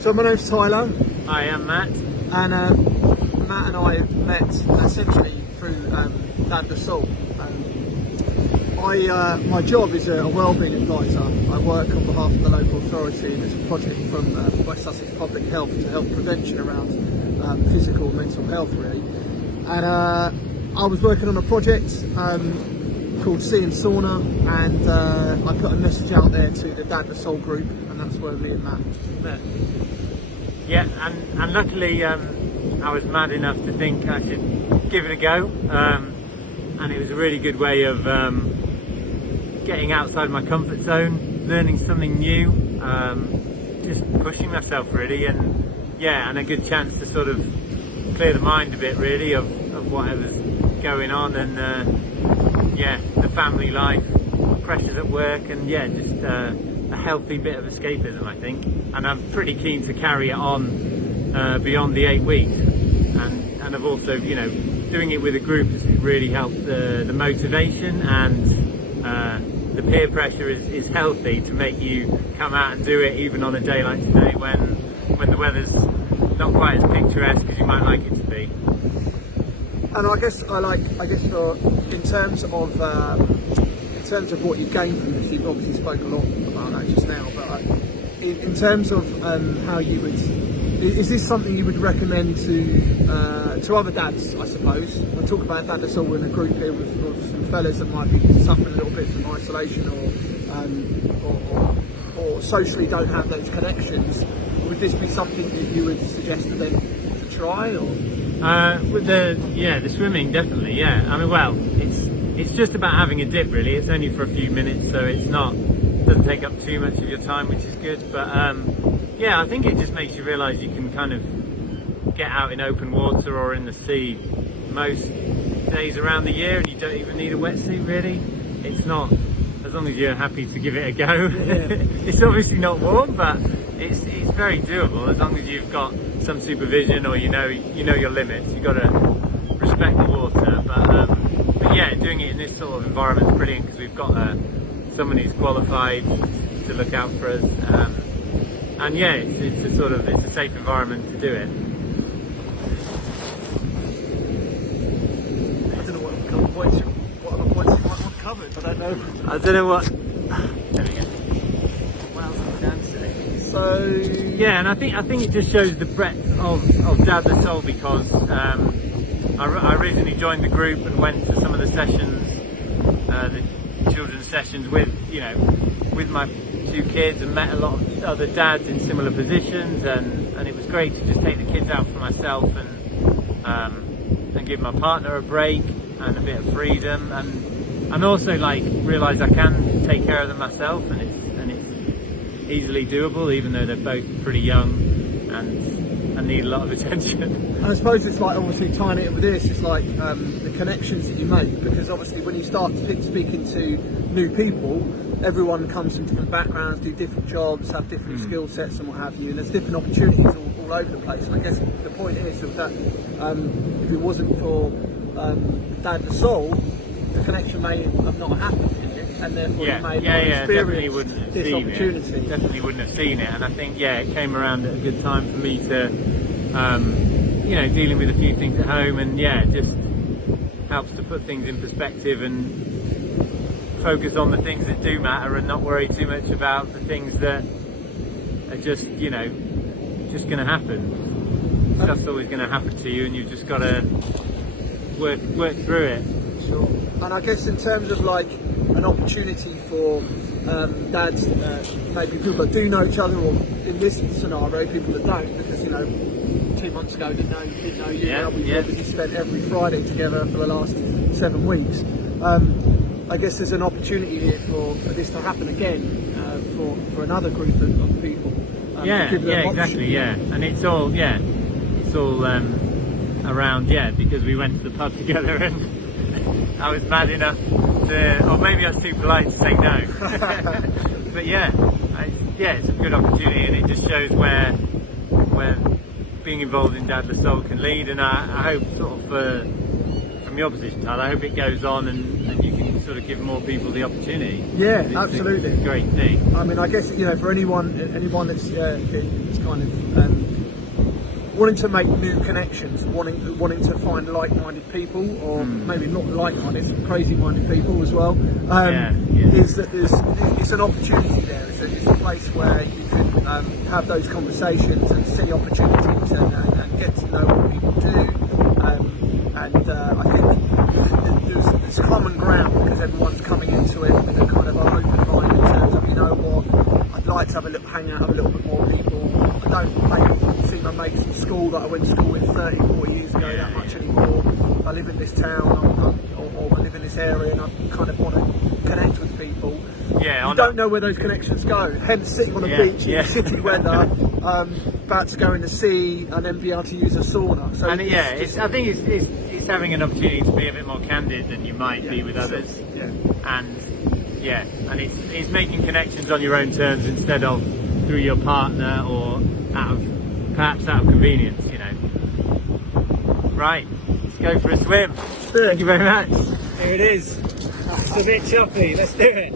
So my name's Tyler. I am Matt. And Matt and I met essentially through Dad the Soul. My job is a wellbeing advisor. I work on behalf of the local authority, and it's a project from West Sussex Public Health to help prevention around physical and mental health, really. And I was working on a project called Sea and Sauna, and I put a message out there to the Dad the Soul group, and that's where me and Matt met. Yeah, and luckily I was mad enough to think I should give it a go, and it was a really good way of getting outside my comfort zone, learning something new, just pushing myself really, and a good chance to sort of clear the mind a bit really of whatever's going on, and the family life, pressures at work, and just a healthy bit of escapism, I think. And I'm pretty keen to carry it on beyond the 8 weeks, and I've also, doing it with a group has really helped the motivation, and the peer pressure is healthy to make you come out and do it even on a day like today when the weather's not quite as picturesque as you might like it to be. And I guess for in terms of what you've gained from this, you've obviously spoke a lot about that just now, but in terms of how you would, is this something you would recommend to other dads, I suppose? We'll talk about Dad the Soul in a group here with some fellas that might be suffering a little bit from isolation or socially don't have those connections. Would this be something that you would suggest to them to try, or? With the swimming, definitely, yeah. I mean, well, it's just about having a dip really. It's only for a few minutes, so doesn't take up too much of your time, which is good. But I think it just makes you realise you can kind of get out in open water or in the sea most days around the year, and you don't even need a wetsuit really. It's not, as long as you're happy to give it a go. Yeah. It's obviously not warm, but it's very doable as long as you've got some supervision, or you know your limits. You've got to respect the water, but yeah, doing it in this sort of environment is brilliant because we've got someone who's qualified to look out for us, and yeah, it's a safe environment to do it. I don't know what other points you might want covered. I don't know. I don't know what. There we go. What else have we done today? So yeah, and I think it just shows the breadth of Dad the Soul, because I originally joined the group and went to some of the sessions, the children's sessions with my 2 kids, and met a lot of other dads in similar positions, and it was great to just take the kids out for myself and give my partner a break and a bit of freedom, and also realise I can take care of them myself, and it's easily doable, even though they're both pretty young and need a lot of attention. And I suppose it's obviously tying it in with this, it's the connections that you make, because obviously when you start speaking to new people, everyone comes from different backgrounds, do different jobs, have different skill sets and what have you, and there's different opportunities all over the place. And I guess the point is that if it wasn't for Dad the Soul, the connection may have not happened here, and therefore you may not experience this opportunity. Definitely wouldn't have seen it, and I think it came around at a good time for me to dealing with a few things at home, and just helps to put things in perspective and focus on the things that do matter, and not worry too much about the things that are just going to happen. Stuff's always going to happen to you, and you've just got to work through it. Sure. And I guess in terms of an opportunity for dads, maybe people that do know each other, or in this scenario, people that don't, because 2 months ago didn't know you. We've obviously spent every Friday together for the last 7 weeks. I guess there's an opportunity here for this to happen again for another group of people. Exactly. And it's all around because we went to the pub together, and I was mad enough to, or maybe I was too polite to say no. But it's a good opportunity, and it just shows where being involved in Dad the Soul can lead. And I hope from your position, Tyler, I hope it goes on, and you can sort of give more people the opportunity. Yeah, It's absolutely. a great thing. I mean, I guess, you know, for anyone that's it's kind of wanting to make new connections, wanting to find like-minded people, or maybe not like-minded, crazy-minded people as well. Is that it's an opportunity there. It's a place where you can have those conversations and see opportunities and get to know what people do. I think there's common ground because everyone's coming into it with a kind of an open mind in terms of, you know what, I'd like to have a little hang out with a little bit more people. I don't see my mates from school that I went to school with 30, 40 years ago that much anymore. I live in this town or I live in this area and I kind of want to connect with people. Yeah, you don't know where those connections go. Hence sitting on a beach in shitty weather, about to go in the sea and then be able to use a sauna. So I think it's having an opportunity to be a bit more candid than you might be with others. And it's making connections on your own terms instead of through your partner or perhaps out of convenience, you know. Right, let's go for a swim. Thank you very much. Here it is. It's a bit choppy, let's do it.